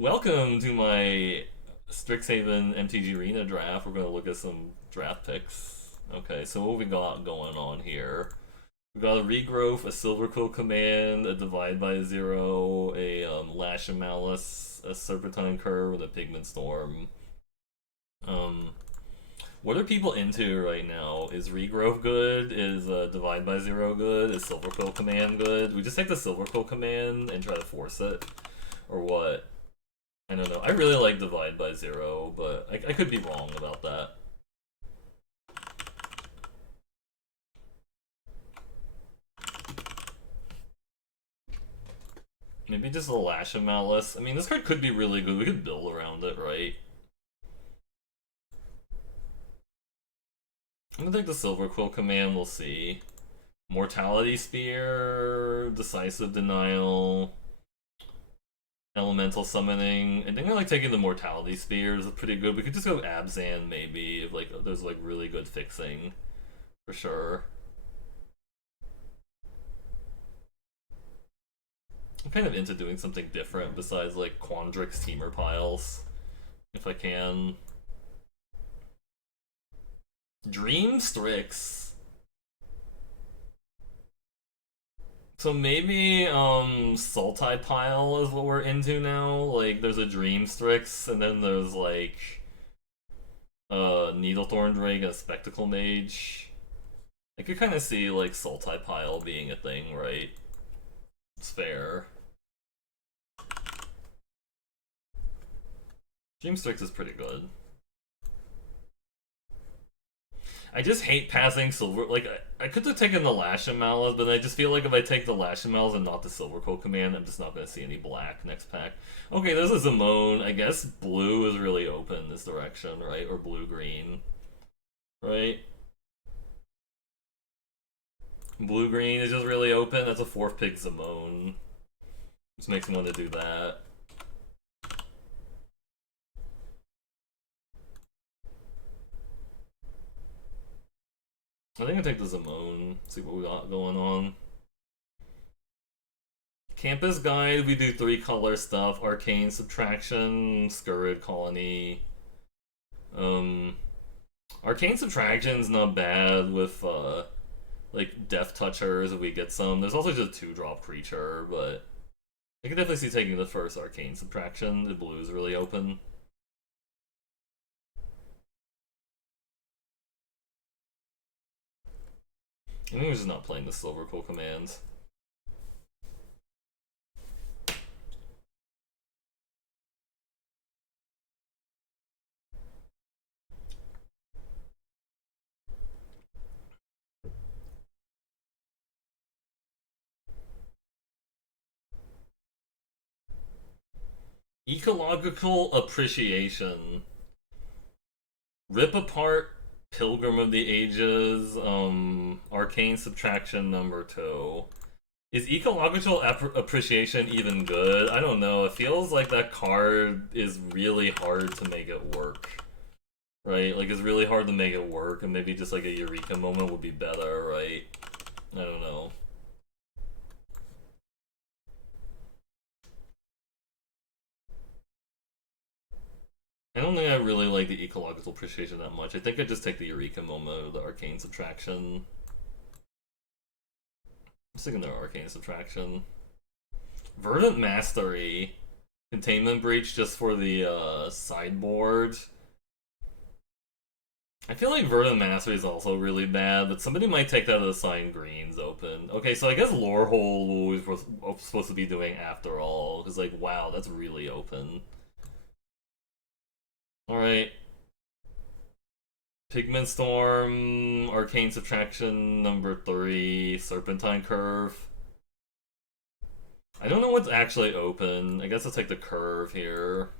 Welcome to my Strixhaven MTG Arena draft. We're going to look at some draft picks. Okay, so what we got going on here? We got a Regrowth, a Silver Quill Command, a Divide by Zero, a Lash of Malice, a Serpentine Curve, and a Pigment Storm. Um, what are people into right now? Is Regrowth good? Is Divide by Zero good? Is Silver Quill Command good? We just take the Silver Quill Command and try to force it? Or what? I don't know. I really like Divide by Zero, but I could be wrong about that. Maybe just a Lash of Malice. I mean, this card could be really good. We could build around it, right? I'm gonna take the Silver Quill command, we'll see. Mortality Spear, Decisive Denial, Elemental Summoning. I think I like taking the Mortality Spears, it's pretty good. We could just go Abzan maybe, if like there's like really good fixing. For sure. I'm kind of into doing something different besides like Quandrix Teamer piles, if I can. Dream Strix. So maybe Sultai pile is what we're into now. Like there's a Dream Strix and then there's like Needlethorn Drake and a Spectacle Mage. I could kind of see like Sultai pile being a thing, right? It's fair. Dream Strix is pretty good. I just hate passing silver. Like, I could have taken the Lash of Malice, but I just feel like if I take the Lash of Malice and not the Silver Quill command, I'm just not going to see any black next pack. Okay, there's a Zimone. I guess blue is really open this direction, right? Or blue-green, right? Blue-green is just really open. That's a 4th pick Zimone. Just makes me want to do that. I think I'll take the Zimone, see what we got going on. Campus Guide, we do 3-color stuff. Arcane Subtraction, Scurrid Colony. Arcane Subtraction's not bad with, like, Death Touchers if we get some. There's also just a 2-drop creature, but I can definitely see taking the first Arcane Subtraction. The blue is really open. I think we're just not playing the Silver Quill command. Ecological Appreciation. Rip Apart Pilgrim of the Ages, Arcane Subtraction number 2. Is Ecological Appreciation even good? I don't know. It feels like that card is really hard to make it work. Right? Like, it's really hard to make it work, and maybe just like a Eureka moment would be better, right? I don't know. I don't think I really like the Ecological Appreciation that much. I think I just take the Eureka moment or the Arcane Subtraction. I'm thinking their Arcane Subtraction. Verdant Mastery. Containment Breach just for the sideboard. I feel like Verdant Mastery is also really bad, but somebody might take that as sign greens open. Okay, so I guess Lorehold we were supposed to be doing after all, because like, wow, that's really open. Alright. Pigment Storm, Arcane Subtraction number 3, Serpentine Curve. I don't know what's actually open. I guess I'll take the curve here.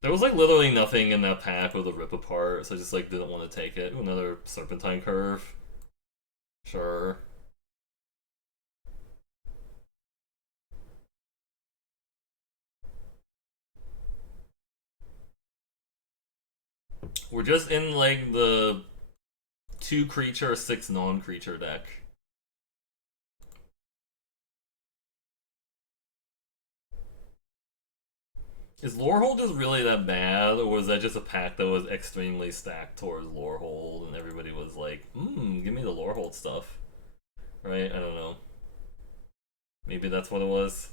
There was like literally nothing in that pack with a Rip Apart, so I just like didn't want to take it. Another Serpentine Curve. Sure. We're just in like the 2 creature, 6 non-creature deck. Is Lorehold just really that bad, or was that just a pack that was extremely stacked towards Lorehold, and everybody was like, give me the Lorehold stuff, right? I don't know. Maybe that's what it was.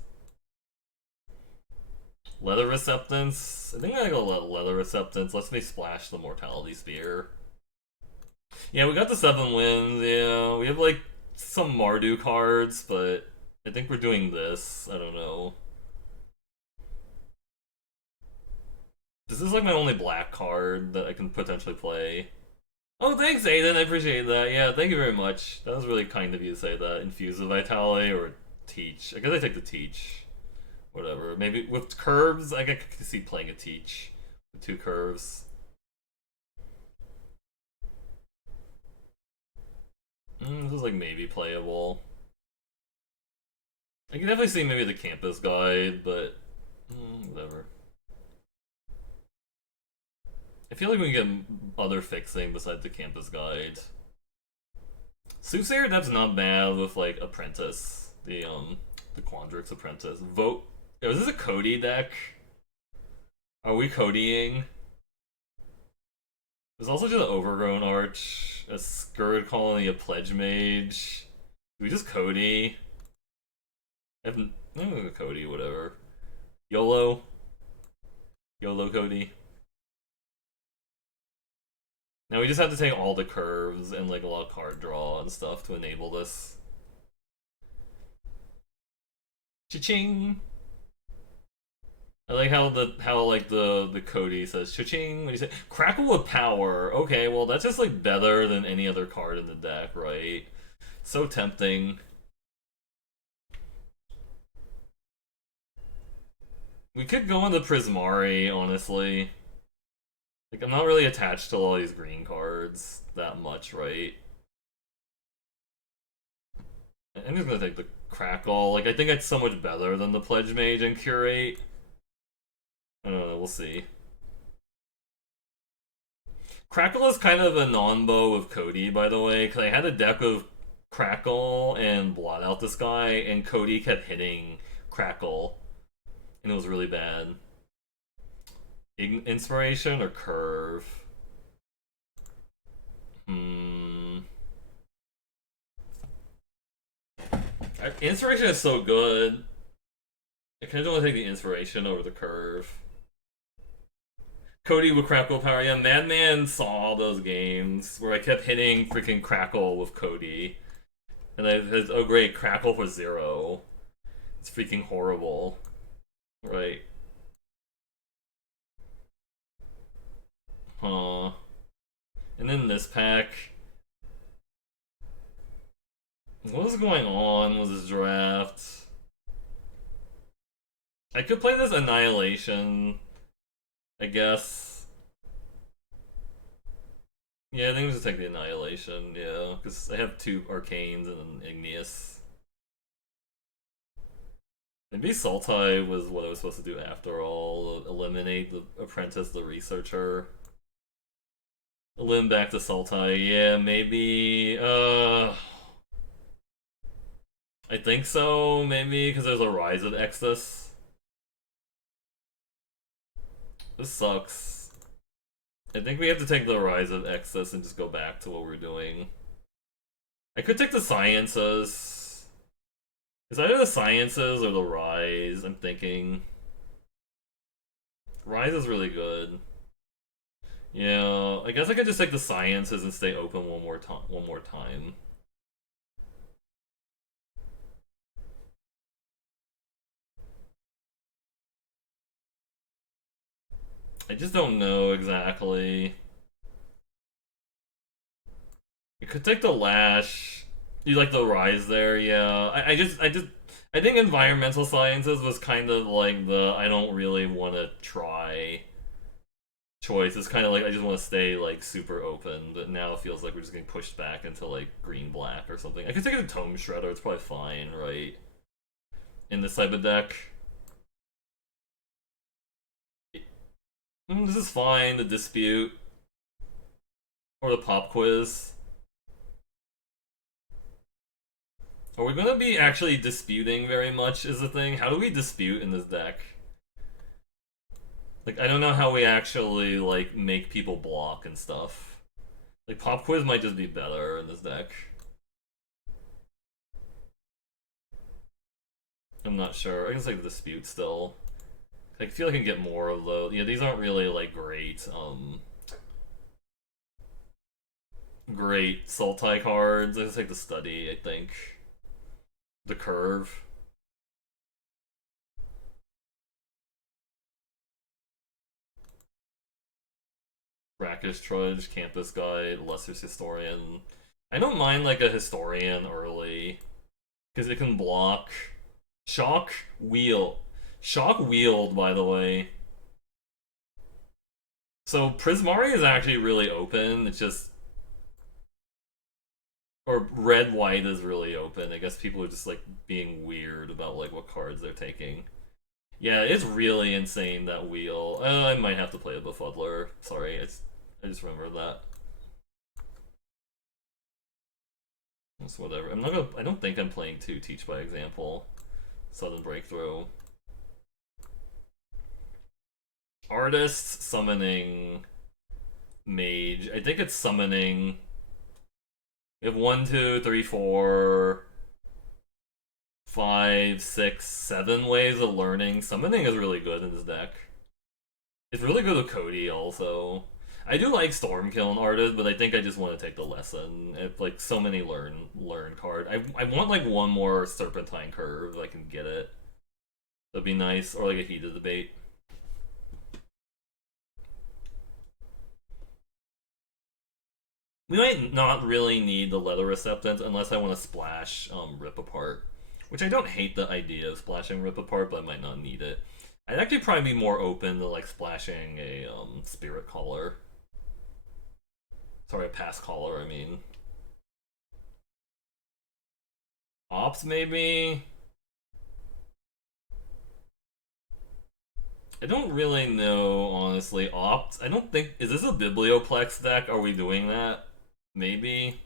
Leather Receptance. I think I go Leather Receptance. Lets me splash the Mortality Spear. Yeah, we got the 7 wins. Yeah, we have like some Mardu cards, but I think we're doing this. I don't know. This is like my only black card that I can potentially play. Oh, thanks, Aiden. I appreciate that. Yeah, thank you very much. That was really kind of you to say that. Infuse the Vitality or Teach. I guess I take the Teach. Whatever. Maybe with curves, I can see playing a Teach with 2 curves. This is like maybe playable. I can definitely see maybe the campus guide, but whatever. I feel like we can get other fixing besides the campus guide. Soothsayer Depth's not bad with like Apprentice, the Quandrix Apprentice. Vote. Oh, is this a Codie deck? Are we Codieing? There's also just an Overgrown Arch, a Scourge Colony, a Pledge Mage. Do we just Codie? I'm gonna Codie, whatever. YOLO. YOLO Codie. Now we just have to take all the curves and like a lot of card draw and stuff to enable this. Cha-ching! I like how the Codie says cha-ching when you say Crackle with Power. Okay, well that's just like better than any other card in the deck, right? So tempting. We could go into Prismari, honestly. Like, I'm not really attached to all these green cards that much, right? I'm just gonna take the Crackle. Like, I think it's so much better than the Pledge Mage and Curate. I don't know, we'll see. Crackle is kind of a non-bow of Codie, by the way, because I had a deck of Crackle and Blot Out the Sky, and Codie kept hitting Crackle, and it was really bad. Inspiration or Curve? Inspiration is so good. I kind of want to take the Inspiration over the Curve. Codie with Crackle Power. Yeah, Madman saw those games where I kept hitting freaking Crackle with Codie. And I said, oh great, Crackle for 0. It's freaking horrible. Right. Huh. And then this pack. What was going on with this draft? I could play this Annihilation, I guess. Yeah, I think we just take the Annihilation, yeah. Because I have 2 Arcanes and an Igneous. Maybe Sultai was what I was supposed to do after all. Eliminate the Apprentice, the Researcher. Limb back to Sultai, yeah, maybe, I think so, maybe, because there's a Rise of Exodus. This sucks. I think we have to take the Rise of Exodus and just go back to what we're doing. I could take the Sciences. It's either the Sciences or the Rise, I'm thinking. Rise is really good. Yeah, I guess I could just take the Sciences and stay open one more time. I just don't know exactly. You could take the Lash. You like the Rise there, yeah. I think Environmental Sciences was kind of like the I don't really want to try choice. It's kind of like I just want to stay like super open, but now it feels like we're just getting pushed back into like green black or something. I could take a Tome Shredder. It's probably fine, right? In this type of deck. This is fine. The Dispute or the Pop Quiz. Are we gonna be actually disputing very much? Is the thing? How do we dispute in this deck? Like, I don't know how we actually, like, make people block and stuff. Like, Pop Quiz might just be better in this deck. I'm not sure. I guess, like, Dispute still. I feel like I can get more of those. Yeah, these aren't really, like, great Sultai cards. I just like the Study, I think. The Curve. Brackish Trudge, Campus Guide, Lesser's Historian. I don't mind like a Historian early because it can block. Shock Wheel. Shock Wield, by the way. So Prismari is actually really open. It's just. Or red white is really open. I guess people are just like being weird about like what cards they're taking. Yeah, it's really insane that wheel. I might have to play a Befuddler. Sorry, I just remembered that. It's whatever. I'm not gonna. I don't think I'm playing two Teach by Example. Sudden Breakthrough. Artist summoning mage. I think it's summoning. We have 1, 2, 3, 4, 5, 6, 7 ways of learning. Summoning is really good in this deck. It's really good with Codie also. I do like Stormkill and Artist, but I think I just want to take the lesson. It's like so many learn card. I want like one more Serpentine Curve if I can get it. That'd be nice, or like a Heated Debate. We might not really need the Leather Receptance unless I want to splash Rip Apart. Which I don't hate the idea of splashing Rip Apart, but I might not need it. I'd actually probably be more open to like splashing a Spirit Caller. Sorry, a Pass Caller, I mean. Ops, maybe? I don't really know, honestly. Opt? I don't think... Is this a Biblioplex deck? Are we doing that? Maybe?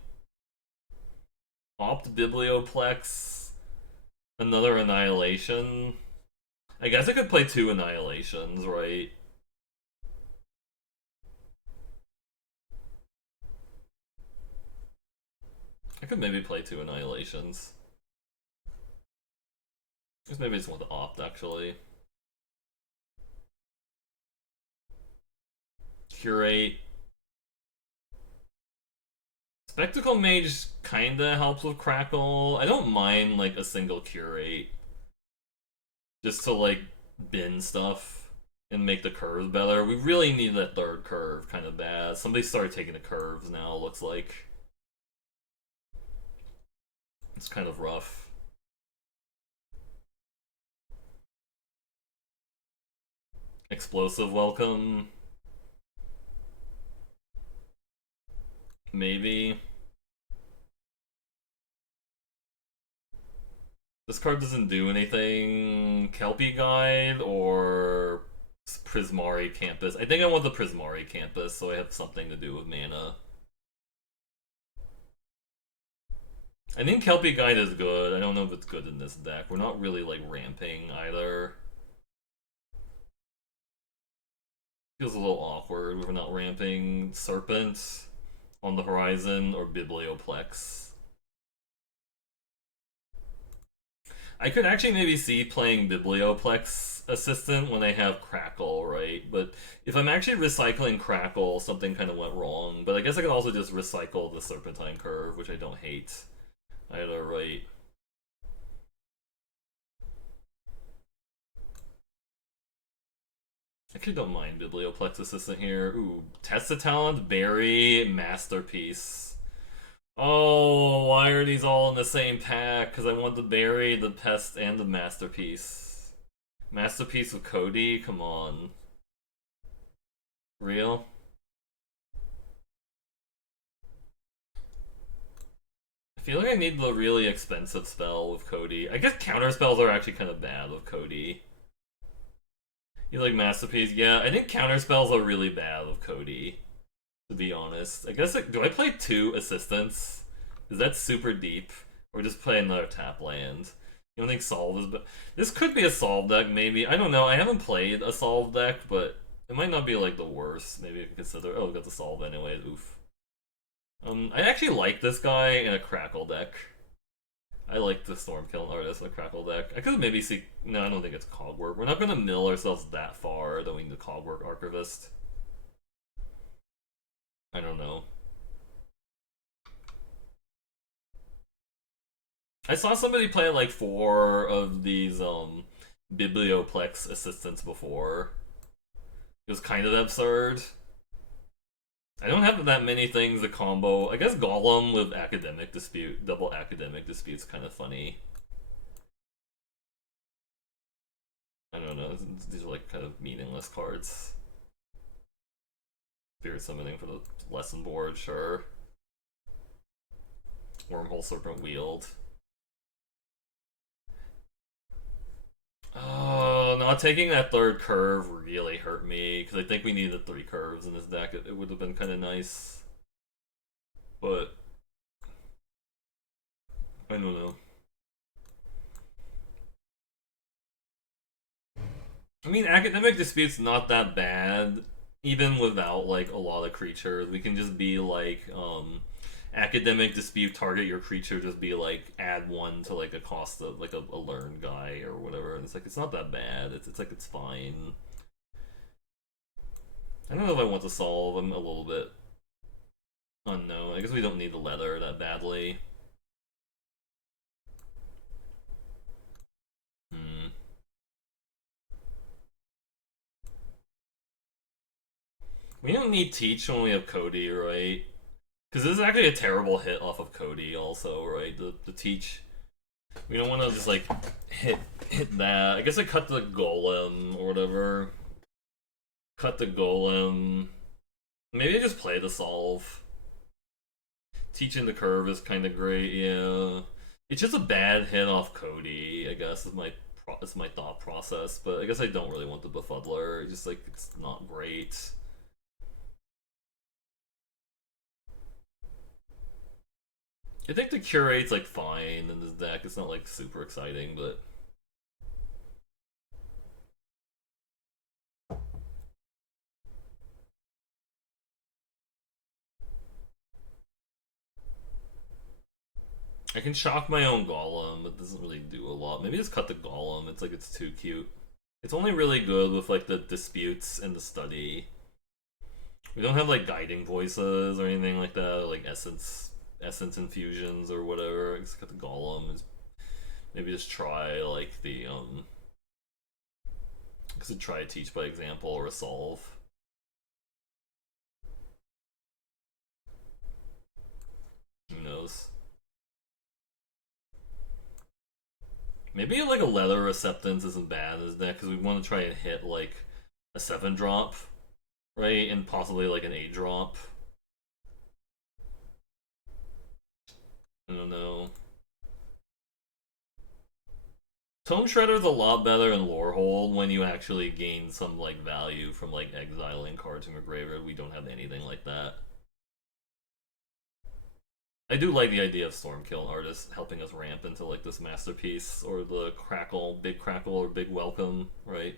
Opt Biblioplex. Another Annihilation. I guess I could play 2 Annihilations, right? I could maybe play 2 Annihilations. Just maybe I just want to opt, actually. Curate. Spectacle Mage kinda helps with Crackle. I don't mind, like, a single Curate. Just to, like, bin stuff and make the curves better. We really need that third curve kind of bad. Somebody started taking the curves now, looks like. It's kind of rough. Explosive Welcome. Maybe. This card doesn't do anything. Kelpie Guide or Prismari Campus. I think I want the Prismari Campus so I have something to do with mana. I think Kelpie Guide is good. I don't know if it's good in this deck. We're not really like ramping either. Feels a little awkward. We're not ramping Serpent on the horizon or Biblioplex. I could actually maybe see playing Biblioplex Assistant when I have Crackle, right? But if I'm actually recycling Crackle, something kind of went wrong. But I guess I could also just recycle the Serpentine Curve, which I don't hate either, right? I actually don't mind Biblioplex Assistant here. Ooh, Test of Talent, Berry, Masterpiece. Oh, why are these all in the same pack? Because I want the Berry, the Pest, and the Masterpiece. Masterpiece with Codie? Come on. Real? I feel like I need the really expensive spell with Codie. I guess counter spells are actually kind of bad with Codie. You like Masterpiece? Yeah, I think counter spells are really bad with Codie. To be honest, I guess do I play 2 assistants? Is that super deep, or just play another tap land? You don't think solve is? But this could be a solve deck, maybe. I don't know. I haven't played a solve deck, but It might not be like the worst. Maybe I can consider. Oh, we got the solve anyway. Oof. I actually like this guy in a Crackle deck. I like the Stormkiln Artist in a Crackle deck. I could maybe see. No, I don't think it's Cogwork. We're not gonna mill ourselves that far that we need the Cogwork Archivist. I don't know. I saw somebody play like 4 of these Biblioplex assistants before. It was kind of absurd. I don't have that many things to combo. I guess Golem with Academic Dispute, double Academic Dispute's kind of funny. I don't know, these are like kind of meaningless cards. Spirit Summoning for the lesson board, sure. Wormhole Serpent Wield. Oh, not taking that 3rd curve really hurt me, because I think we needed 3 curves in this deck. It would have been kind of nice. But I don't know. I mean, Academic Dispute's not that bad, even without like a lot of creatures. We can just be like, Academic Dispute, target your creature, just be like, add 1 to like a cost of like a learn guy or whatever. And it's like, it's not that bad. It's like, it's fine. I don't know if I want to solve. I'm a little bit unknown. I guess we don't need the leather that badly. We don't need Teach when we have Codie, right? Because this is actually a terrible hit off of Codie also, right? The Teach. We don't want to just like hit that. I guess I cut the Golem or whatever. Cut the Golem. Maybe I just play the solve. Teaching the curve is kind of great, yeah. It's just a bad hit off Codie, I guess, is my thought process. But I guess I don't really want the Befuddler. It's just like, it's not great. I think the Curate's like fine in this deck. It's not like super exciting, but I can shock my own Golem. It doesn't really do a lot. Maybe just cut the Golem. It's like, it's too cute. It's only really good with like the disputes and the study. We don't have like guiding voices or anything like that, or like essence infusions or whatever. Just got the Golem. Maybe just try like the could try a Teach by example or a solve. Who knows? Maybe like a Leather Receptance isn't bad as that, because we want to try and hit like a 7-drop, right? And possibly like an 8-drop. I don't know. Tome Shredder's a lot better in Lorehold when you actually gain some like value from like exiling cards from your graveyard. We don't have anything like that. I do like the idea of Stormkiln Artist helping us ramp into like this masterpiece, or the Crackle, Big Crackle, or Big Welcome, right?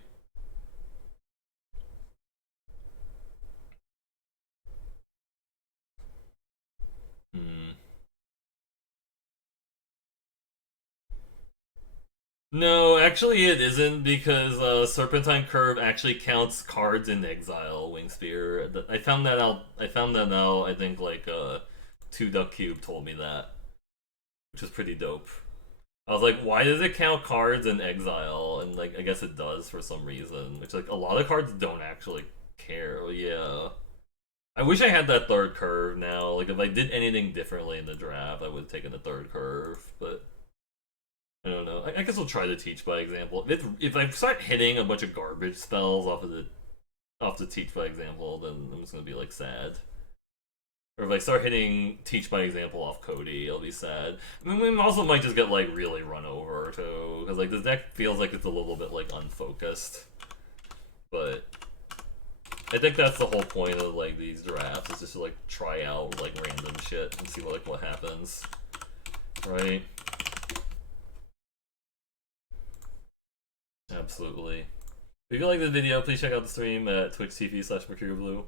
No, actually it isn't, because Serpentine Curve actually counts cards in exile, Wingspear. I found that out. I think like 2Duck Cube told me that, which is pretty dope. I was like, why does it count cards in exile? And like, I guess it does for some reason. Which like a lot of cards don't actually care. Yeah. I wish I had that 3rd curve now. Like if I did anything differently in the draft, I would have taken the 3rd curve, but I don't know. I guess we'll try to Teach by example. If I start hitting a bunch of garbage spells off the Teach by example, then I'm just gonna be like sad. Or if I start hitting Teach by example off Codie, I'll be sad. I mean, we also might just get like really run over too, because like this deck feels like it's a little bit like unfocused. But I think that's the whole point of like these drafts, is just to like try out like random shit and see what happens, right? Absolutely. If you like this video, please check out the stream at twitch.tv/MercurioBlue.